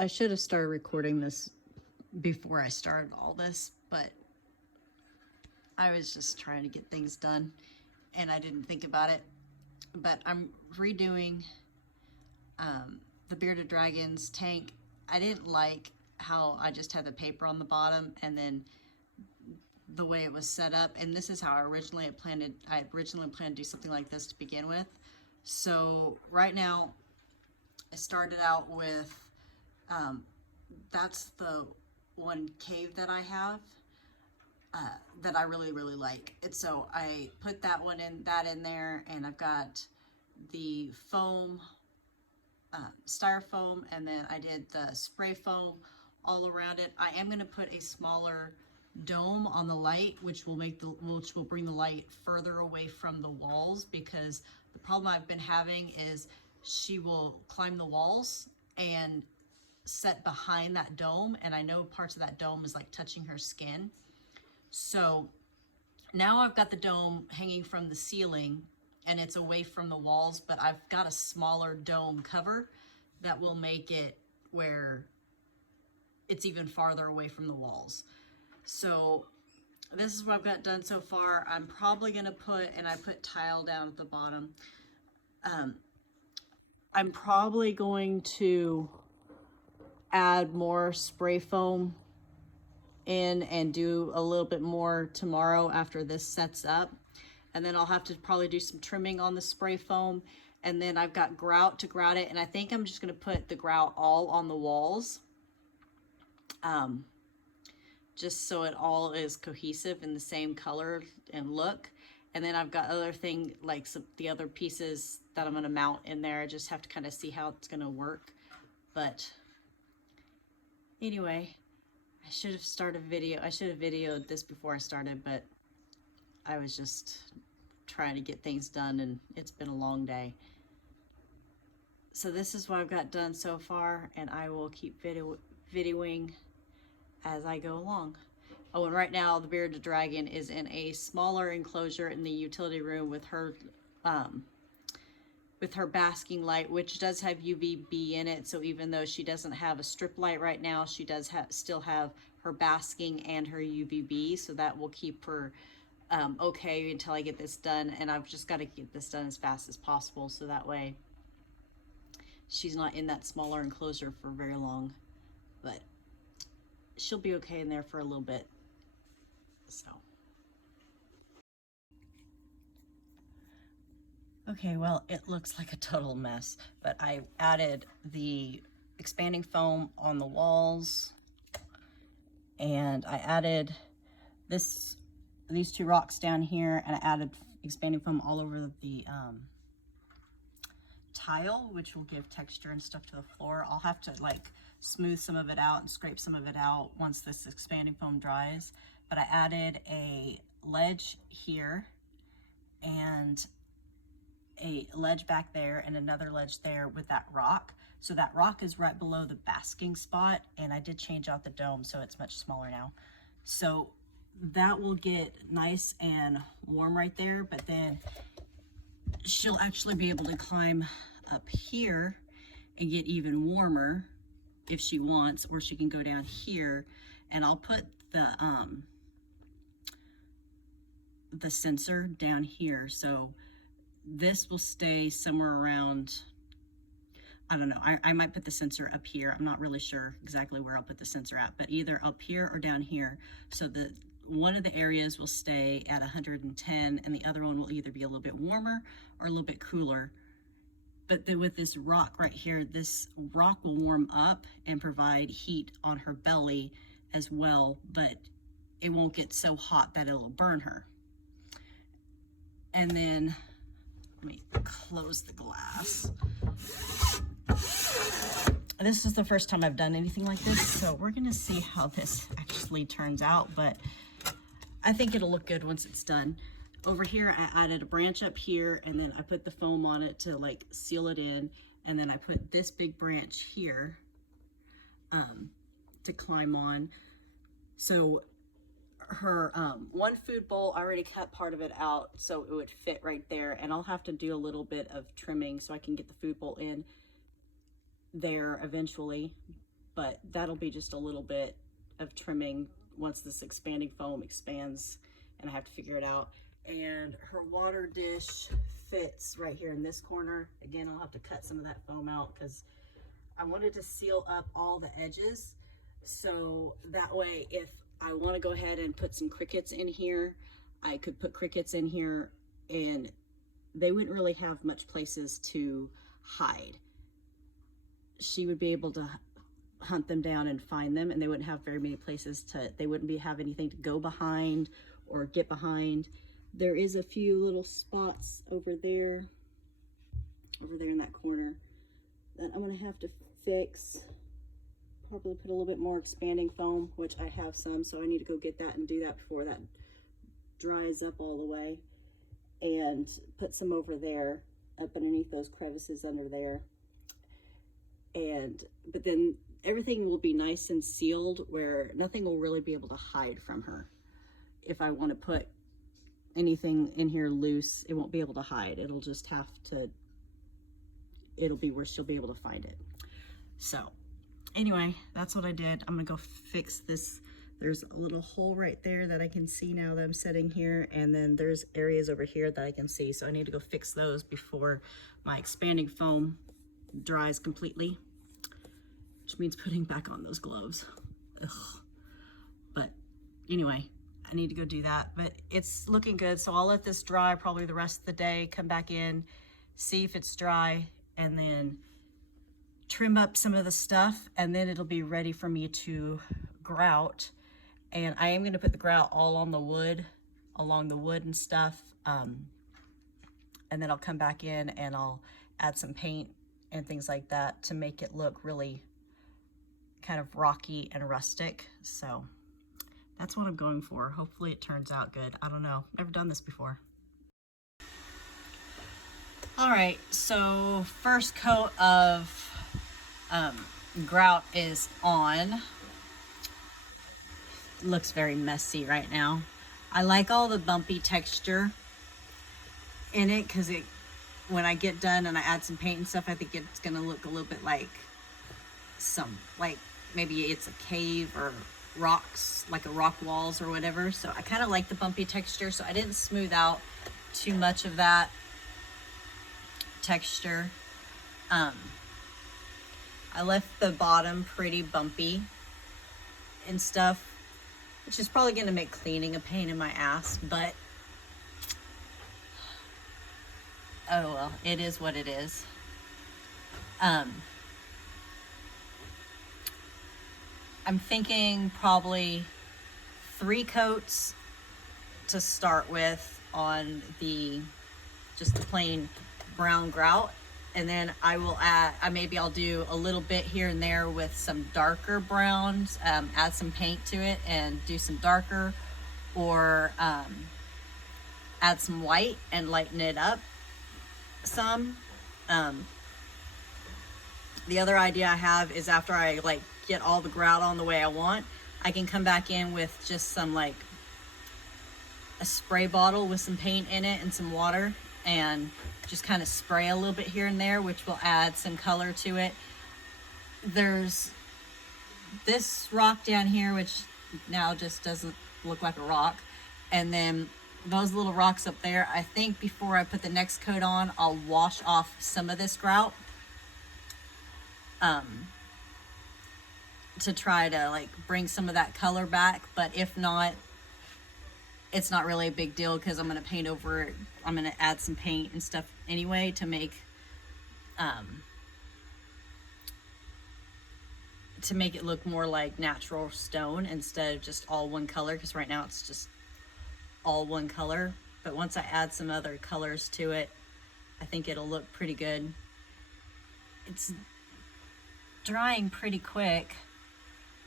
I should have started recording this before I started all this, but I was just trying to get things done and I didn't think about it. But I'm redoing the Bearded Dragons tank. I didn't like how I just had the paper on the bottom and then the way it was set up, and this is how I originally planned to do something like this to begin with. So right now I started out with that's the one cave that I have that I really like. And so I put that in there, and I've got the foam, styrofoam, and then I did the spray foam all around it. I am going to put a smaller dome on the light, which will bring the light further away from the walls, because the problem I've been having is she will climb the walls and set behind that dome, and I know parts of that dome is like touching her skin. So now I've got the dome hanging from the ceiling and it's away from the walls, but I've got a smaller dome cover that will make it where it's even farther away from the walls. So this is what I've got done so far. I'm probably going to I put tile down at the bottom. I'm probably going to add more spray foam in and do a little bit more tomorrow after this sets up. And then I'll have to probably do some trimming on the spray foam. And then I've got grout to grout it. And I think I'm just going to put the grout all on the walls. Just so it all is cohesive in the same color and look. And then I've got the other pieces that I'm going to mount in there. I just have to kind of see how it's going to work. But anyway, I should have videoed this before I started, but I was just trying to get things done and it's been a long day. So this is what I've got done so far, and I will keep videoing as I go along. Oh, and right now the Bearded Dragon is in a smaller enclosure in the utility room with her basking light, which does have UVB in it. So even though she doesn't have a strip light right now, she does still have her basking and her UVB. So that will keep her okay until I get this done. And I've just got to get this done as fast as possible, so that way she's not in that smaller enclosure for very long. But she'll be okay in there for a little bit. So. Okay, well, it looks like a total mess, but I added the expanding foam on the walls, and I added these two rocks down here, and I added expanding foam all over the tile, which will give texture and stuff to the floor. I'll have to like smooth some of it out and scrape some of it out once this expanding foam dries, but I added a ledge here and a ledge back there and another ledge there with that rock. So that rock is right below the basking spot, and I did change out the dome so it's much smaller now. So that will get nice and warm right there, but then she'll actually be able to climb up here and get even warmer if she wants, or she can go down here, and I'll put the sensor down here. So this will stay somewhere around, I don't know, I might put the sensor up here. I'm not really sure exactly where I'll put the sensor at, but either up here or down here. So one of the areas will stay at 110 and the other one will either be a little bit warmer or a little bit cooler. But then with this rock right here, this rock will warm up and provide heat on her belly as well, but it won't get so hot that it'll burn her. And then let me close the glass. This is the first time I've done anything like this, so we're gonna see how this actually turns out, but I think it'll look good once it's done. Over here, I added a branch up here, and then I put the foam on it to like seal it in, and then I put this big branch here to climb on. So her one food bowl, I already cut part of it out so it would fit right there, and I'll have to do a little bit of trimming so I can get the food bowl in there eventually, but that'll be just a little bit of trimming once this expanding foam expands, and I have to figure it out. And her water dish fits right here in this corner. Again, I'll have to cut some of that foam out because I wanted to seal up all the edges, so that way if I want to go ahead and put some crickets in here, I could put crickets in here and they wouldn't really have much places to hide. She would be able to hunt them down and find them, and they wouldn't have very many places to, they wouldn't have anything to go behind or get behind. There is a few little spots over there in that corner that I'm gonna have to fix. Probably put a little bit more expanding foam, which I have some, so I need to go get that and do that before that dries up all the way, and put some over there up underneath those crevices under there. And but then everything will be nice and sealed where nothing will really be able to hide from her. If I want to put anything in here loose, it won't be able to hide. It'll just have to, it'll be where she'll be able to find it. So anyway, that's what I did. I'm gonna go fix this. There's a little hole right there that I can see now that I'm sitting here, and then there's areas over here that I can see, so I need to go fix those before my expanding foam dries completely, which means putting back on those gloves. Ugh. But anyway, I need to go do that, but it's looking good, so I'll let this dry probably the rest of the day, come back in, see if it's dry, and then trim up some of the stuff, and then it'll be ready for me to grout. And I am going to put the grout all on the wood, along the wood and stuff, and then I'll come back in and I'll add some paint and things like that to make it look really kind of rocky and rustic. So that's what I'm going for. Hopefully it turns out good. I don't know, never done this before. All right, so first coat of grout is on. Looks very messy right now. I like all the bumpy texture in it because it, when I get done and I add some paint and stuff, I think it's gonna look a little bit like some, like maybe it's a cave or rocks, like a rock walls or whatever. So I kind of like the bumpy texture, so I didn't smooth out too much of that texture. I left the bottom pretty bumpy and stuff, which is probably going to make cleaning a pain in my ass, but oh well, it is what it is. I'm thinking probably 3 coats to start with on the just the plain brown grout, and then I will add, maybe I'll do a little bit here and there with some darker browns, add some paint to it and do some darker, or add some white and lighten it up some. The other idea I have is after I like get all the grout on the way I want, I can come back in with just some like a spray bottle with some paint in it and some water, and just kind of spray a little bit here and there, which will add some color to it. There's this rock down here, which now just doesn't look like a rock. And then those little rocks up there, I think before I put the next coat on, I'll wash off some of this grout. To try to like bring some of that color back. But if not, it's not really a big deal because I'm going to paint over it. I'm going to add some paint and stuff anyway to make it look more like natural stone instead of just all one color, because right now it's just all one color. But once I add some other colors to it, I think it'll look pretty good. It's drying pretty quick.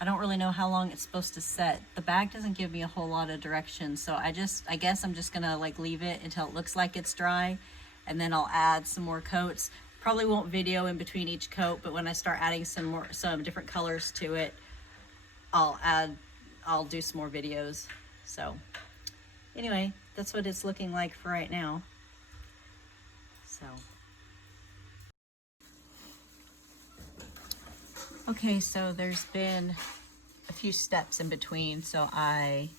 I don't really know how long it's supposed to set. The bag doesn't give me a whole lot of direction, so I guess I'm just gonna like leave it until it looks like it's dry, and then I'll add some more coats. Probably won't video in between each coat, but when I start adding some different colors to it, I'll do some more videos. So anyway, that's what it's looking like for right now. So Okay, so there's been a few steps in between. So I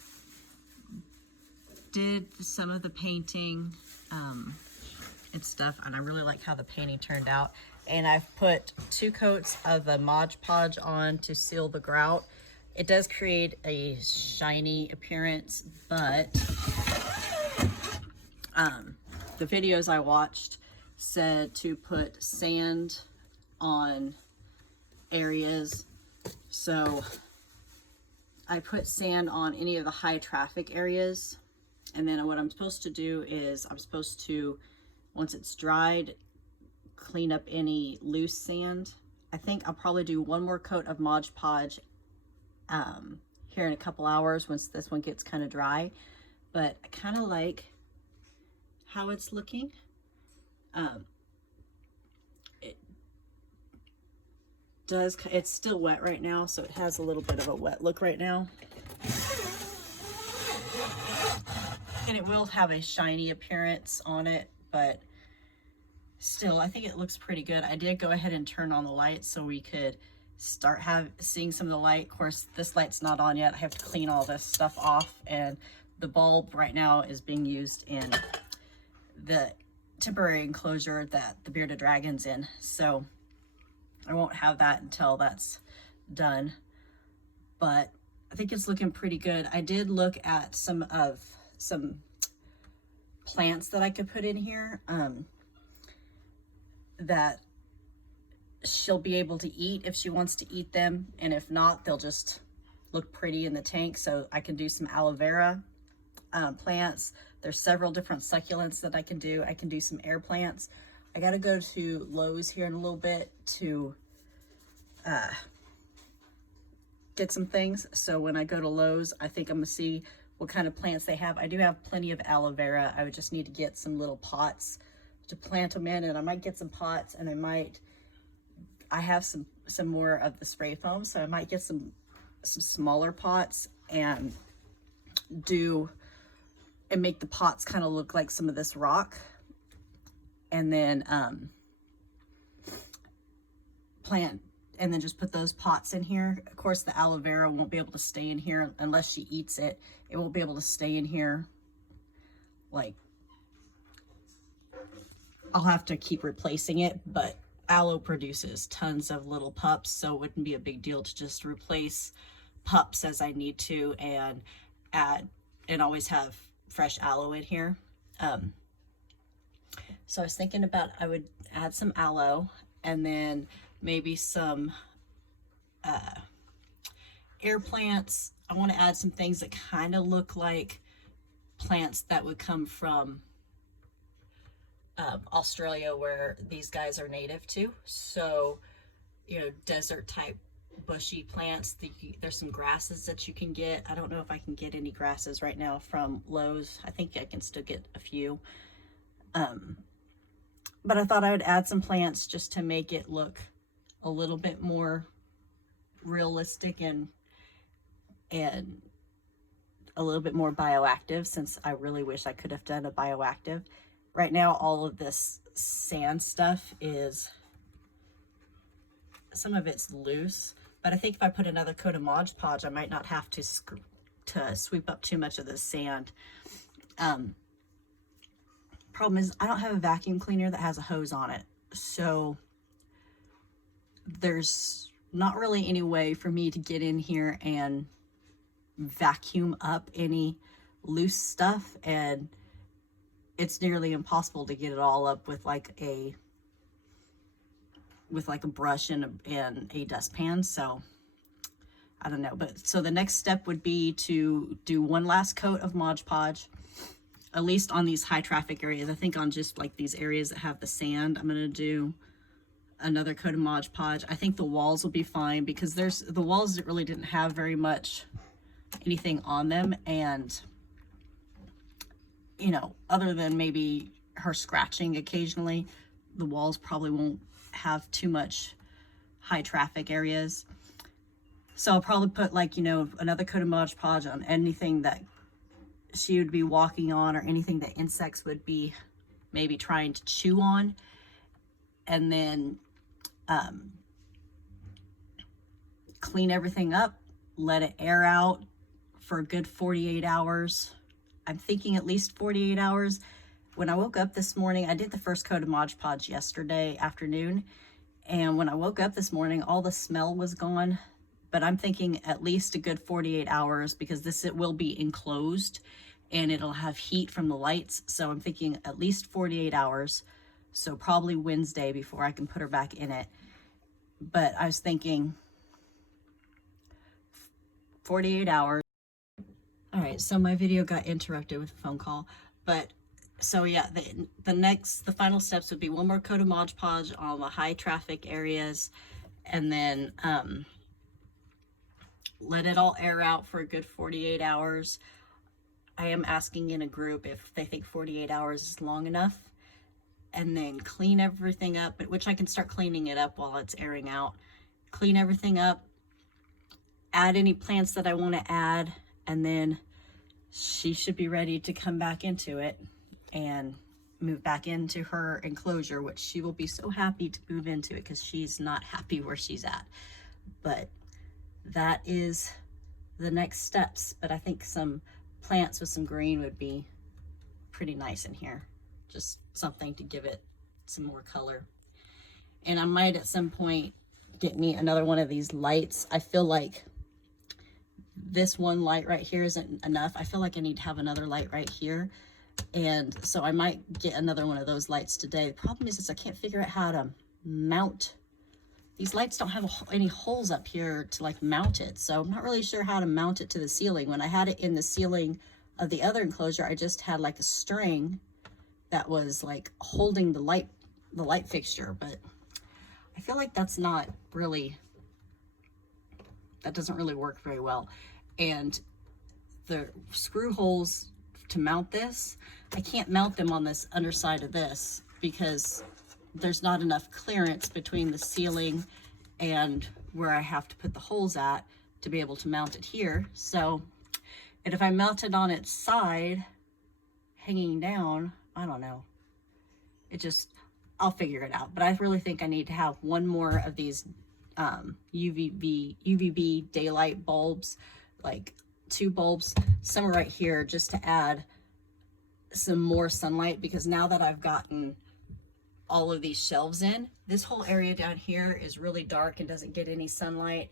did some of the painting and stuff, and I really like how the painting turned out. And I've put 2 coats of the Mod Podge on to seal the grout. It does create a shiny appearance, but the videos I watched said to put sand on areas. So I put sand on any of the high traffic areas. And then what I'm supposed to do is I'm supposed to, once it's dried, clean up any loose sand. I think I'll probably do 1 more coat of Mod Podge here in a couple hours once this one gets kind of dry. But I kind of like how it's looking. It's still wet right now, so it has a little bit of a wet look right now. And it will have a shiny appearance on it, but still, I think it looks pretty good. I did go ahead and turn on the lights so we could start seeing some of the light. Of course, this light's not on yet. I have to clean all this stuff off, and the bulb right now is being used in the temporary enclosure that the bearded dragon's in. So I won't have that until that's done, but I think it's looking pretty good. I did look at some plants that I could put in here that she'll be able to eat if she wants to eat them, and if not, they'll just look pretty in the tank. So I can do some aloe vera plants. There's several different succulents that I can do. I can do some air plants. I gotta go to Lowe's here in a little bit to get some things. So when I go to Lowe's, I think I'm gonna see what kind of plants they have. I do have plenty of aloe vera. I would just need to get some little pots to plant them in, and I might get some pots, and I have some more of the spray foam, so I might get some smaller pots and make the pots kind of look like some of this rock, and then plant, and then just put those pots in here. Of course, the aloe vera won't be able to stay in here unless she eats it. It won't be able to stay in here. Like, I'll have to keep replacing it, but aloe produces tons of little pups, so it wouldn't be a big deal to just replace pups as I need to and add and always have fresh aloe in here. So I was thinking about I would add some aloe, and then maybe some air plants. I want to add some things that kind of look like plants that would come from Australia, where these guys are native to. So, you know, desert type bushy plants. There's some grasses that you can get. I don't know if I can get any grasses right now from Lowe's. I think I can still get a few. But I thought I would add some plants just to make it look a little bit more realistic and a little bit more bioactive, since I really wish I could have done a bioactive. Right now, all of this sand stuff is, some of it's loose, but I think if I put another coat of Mod Podge, I might not have to sweep up too much of the sand. Problem is, I don't have a vacuum cleaner that has a hose on it, so there's not really any way for me to get in here and vacuum up any loose stuff, and it's nearly impossible to get it all up with like a brush and a dustpan. So I don't know, but so the next step would be to do one last coat of Mod Podge, at least on these high traffic areas. I think on just like these areas that have the sand, I'm gonna do another coat of Mod Podge. I think the walls will be fine, because the walls that really didn't have very much anything on them, and you know, other than maybe her scratching occasionally, the walls probably won't have too much high traffic areas. So I'll probably put, like, you know, another coat of Mod Podge on anything that she would be walking on, or anything that insects would be maybe trying to chew on. And then clean everything up, let it air out for a good 48 hours. I'm thinking at least 48 hours. When I woke up this morning, I did the first coat of Mod Podge yesterday afternoon. And when I woke up this morning, all the smell was gone. But I'm thinking at least a good 48 hours because it will be enclosed and it'll have heat from the lights. So I'm thinking at least 48 hours. So probably Wednesday before I can put her back in it. But I was thinking 48 hours. All right, so my video got interrupted with a phone call. But so yeah, the final steps would be one more coat of Mod Podge on the high traffic areas, and then let it all air out for a good 48 hours. I am asking in a group if they think 48 hours is long enough, and then clean everything up, which I can start cleaning it up while it's airing out. Clean everything up, add any plants that I want to add, and then she should be ready to come back into it and move back into her enclosure, which she will be so happy to move into it because she's not happy where she's at. But that is the next steps. But I think some plants with some green would be pretty nice in here. Just something to give it some more color. And I might at some point get me another one of these lights. I feel like this one light right here isn't enough. I feel like I need to have another light right here. And so I might get another one of those lights today. The problem is I can't figure out how to mount. These lights don't have any holes up here to like mount it. So I'm not really sure how to mount it to the ceiling. When I had it in the ceiling of the other enclosure, I just had like a string that was like holding the light fixture. But I feel like that doesn't really work very well. And the screw holes to mount this, I can't mount them on this underside of this because there's not enough clearance between the ceiling and where I have to put the holes at to be able to mount it here. So, and if I mount it on its side, hanging down, I don't know. I'll figure it out. But I really think I need to have one more of these UVB daylight bulbs, like 2 bulbs somewhere right here, just to add some more sunlight, because now that I've gotten all of these shelves in, this whole area down here is really dark and doesn't get any sunlight.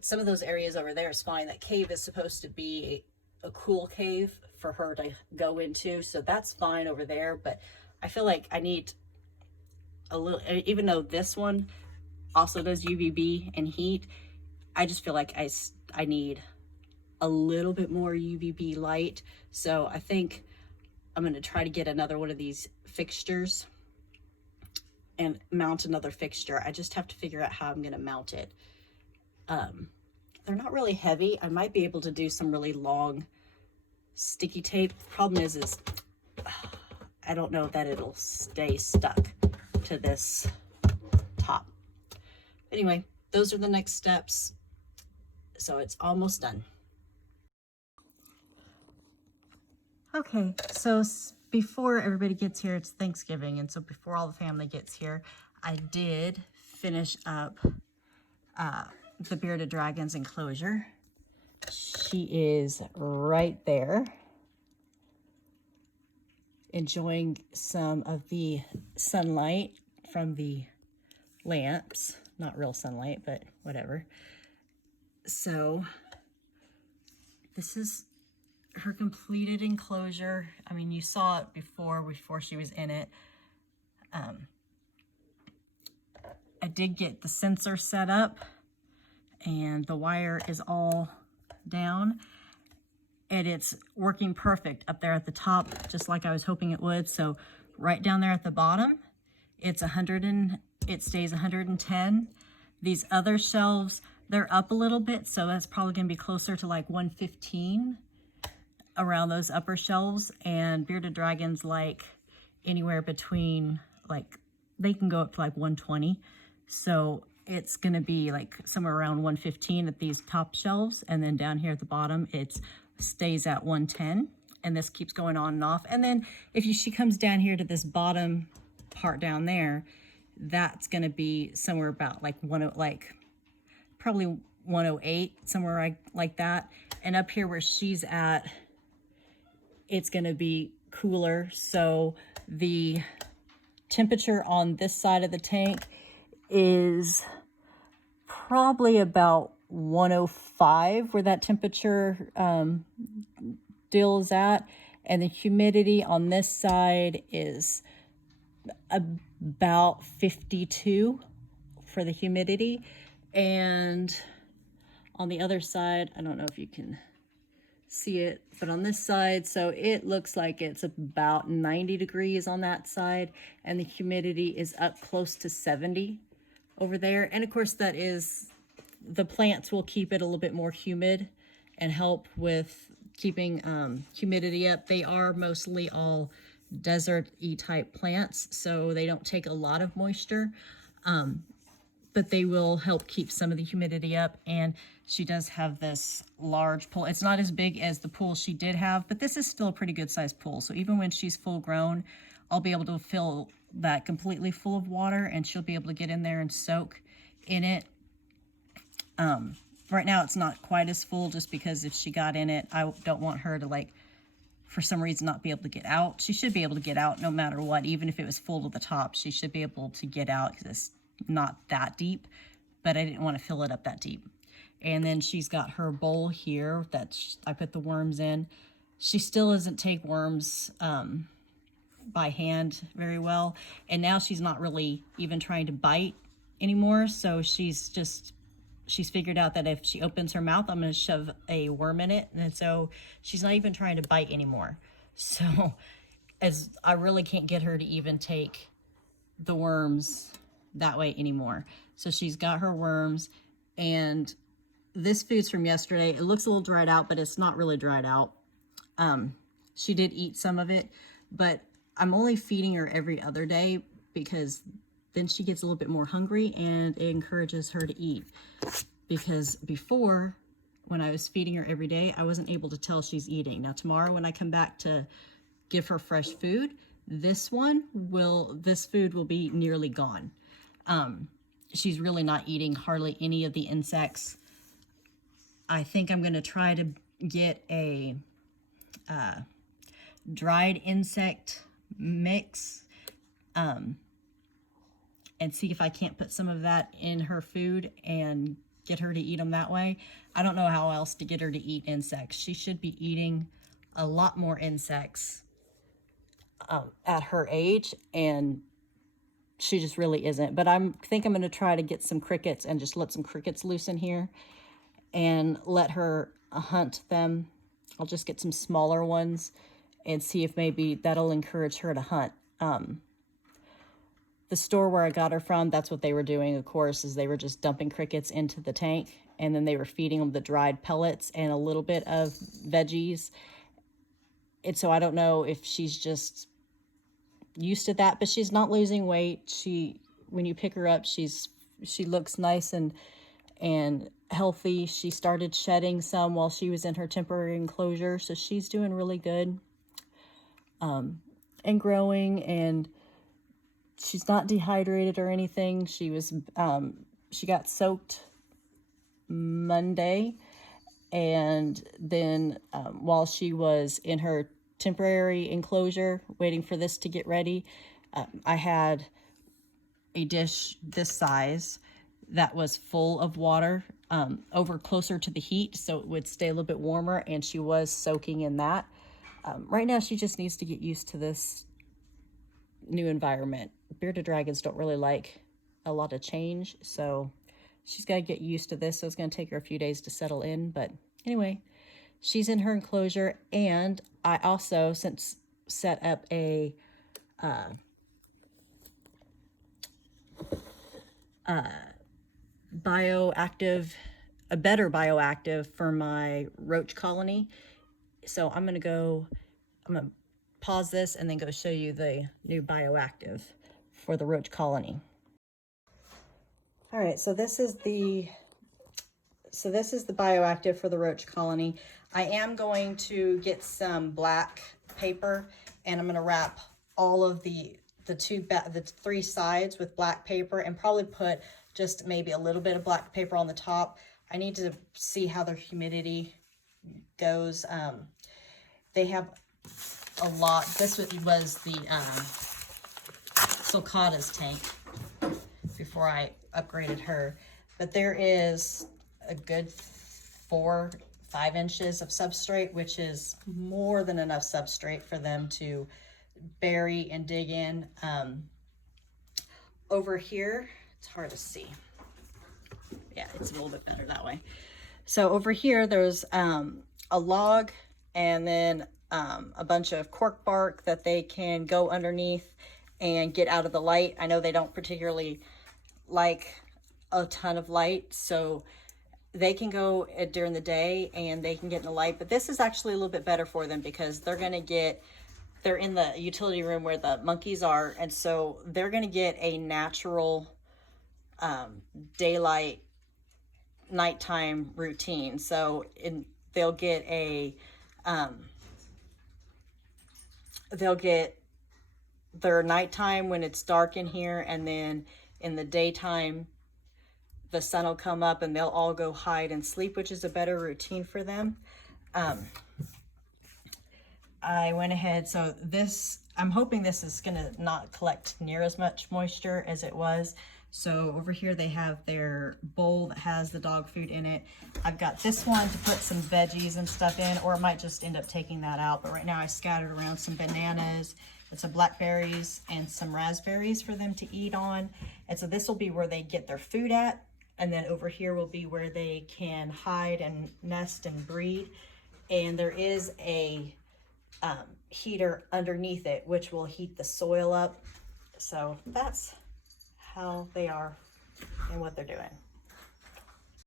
Some of those areas over there is fine. That cave is supposed to be a cool cave for her to go into, so that's fine over there. But I feel like I need a little, even though this one also does UVB and heat, I just feel like I need a little bit more UVB light. So I think I'm going to try to get another one of these fixtures and mount another fixture. I just have to figure out how I'm going to mount it. They're not really heavy. I might be able to do some really long sticky tape. Problem is I don't know that it'll stay stuck to this top. Anyway, those are the next steps. So it's almost done. Okay, so before everybody gets here, it's Thanksgiving, and so before all the family gets here, I did finish up the Bearded Dragon's enclosure. She is right there, enjoying some of the sunlight from the lamps. Not real sunlight, but whatever. So this is her completed enclosure. I mean, you saw it before she was in it. I did get the sensor set up and the wire is all down and it's working perfect up there at the top, just like I was hoping it would. So right down there at the bottom, it stays 110. These other shelves, they're up a little bit, so that's probably gonna be closer to like 115 around those upper shelves. And Bearded Dragons like anywhere between, like, they can go up to like 120. So it's gonna be like somewhere around 115 at these top shelves, and then down here at the bottom it stays at 110, and this keeps going on and off. And then if she comes down here to this bottom part down there, that's gonna be somewhere about like probably 108, somewhere like that. And up here where she's at, it's going to be cooler. So the temperature on this side of the tank is probably about 105, where that temperature deal is at. And the humidity on this side is about 52 for the humidity. And on the other side, I don't know if you can see it, but on this side, so it looks like it's about 90 degrees on that side, and the humidity is up close to 70 over there. And of course, that is, the plants will keep it a little bit more humid and help with keeping humidity up. They are mostly all desert-y type plants, so they don't take a lot of moisture, but they will help keep some of the humidity up. And she does have this large pool. It's not as big as the pool she did have, but this is still a pretty good sized pool. So even when she's full grown, I'll be able to fill that completely full of water, and she'll be able to get in there and soak in it. Right now it's not quite as full, just because if she got in it, I don't want her to, like, for some reason not be able to get out. She should be able to get out no matter what. Even if it was full to the top, she should be able to get out because it's not that deep, but I didn't want to fill it up that deep. And then she's got her bowl here that I put the worms in. She still doesn't take worms by hand very well. And now she's not really even trying to bite anymore. So she's figured out that if she opens her mouth, I'm going to shove a worm in it. And so she's not even trying to bite anymore. So as I really can't get her to even take the worms that way anymore. So she's got her worms, and this food's from yesterday. It looks a little dried out, but it's not really dried out. She did eat some of it, but I'm only feeding her every other day because then she gets a little bit more hungry and it encourages her to eat. Because before, when I was feeding her every day, I wasn't able to tell she's eating. Now tomorrow when I come back to give her fresh food, this food will be nearly gone. She's really not eating hardly any of the insects. I think I'm going to try to get a dried insect mix and see if I can't put some of that in her food and get her to eat them that way. I don't know how else to get her to eat insects. She should be eating a lot more insects at her age, and she just really isn't. But I think I'm going to try to get some crickets and just let some crickets loose in here and let her hunt them. I'll just get some smaller ones and see if maybe that'll encourage her to hunt. The store where I got her from, that's what they were doing, of course, is they were just dumping crickets into the tank, and then they were feeding them the dried pellets and a little bit of veggies. And so I don't know if she's just used to that, but she's not losing weight. When you pick her up, she looks nice and healthy. She started shedding some while she was in her temporary enclosure, so she's doing really good and growing, and she's not dehydrated or anything. She got soaked Monday, and then while she was in her temporary enclosure waiting for this to get ready, I had a dish this size that was full of water over closer to the heat so it would stay a little bit warmer, and she was soaking in that. Right now she just needs to get used to this new environment. Bearded dragons don't really like a lot of change, so she's got to get used to this. So it's going to take her a few days to settle in, but anyway, she's in her enclosure. And I also set up a better bioactive for my roach colony. So I'm going to pause this and then go show you the new bioactive for the roach colony. All right, so this is the bioactive for the roach colony. I am going to get some black paper, and I'm going to wrap all of the three sides with black paper, and probably put just maybe a little bit of black paper on the top. I need to see how their humidity goes. They have a lot. This was the Sulcata's tank before I upgraded her, but there is a good 4-5 inches of substrate, which is more than enough substrate for them to bury and dig in. Over here, it's hard to see. Yeah, it's a little bit better that way. So over here, there's a log and then a bunch of cork bark that they can go underneath and get out of the light. I know they don't particularly like a ton of light, so they can go during the day and they can get in the light, but this is actually a little bit better for them because they're in the utility room where the monkeys are, and so they're gonna get a natural daylight nighttime routine. So they'll get their nighttime when it's dark in here, and then in the daytime the sun will come up and they'll all go hide and sleep, which is a better routine for them. I went ahead, so this, I'm hoping this is gonna not collect near as much moisture as it was. So over here they have their bowl that has the dog food in it. I've got this one to put some veggies and stuff in, or I might just end up taking that out. But right now I scattered around some bananas and some blackberries and some raspberries for them to eat on. And so this will be where they get their food at. And then over here will be where they can hide and nest and breed. And there is a heater underneath it, which will heat the soil up. So that's how they are and what they're doing.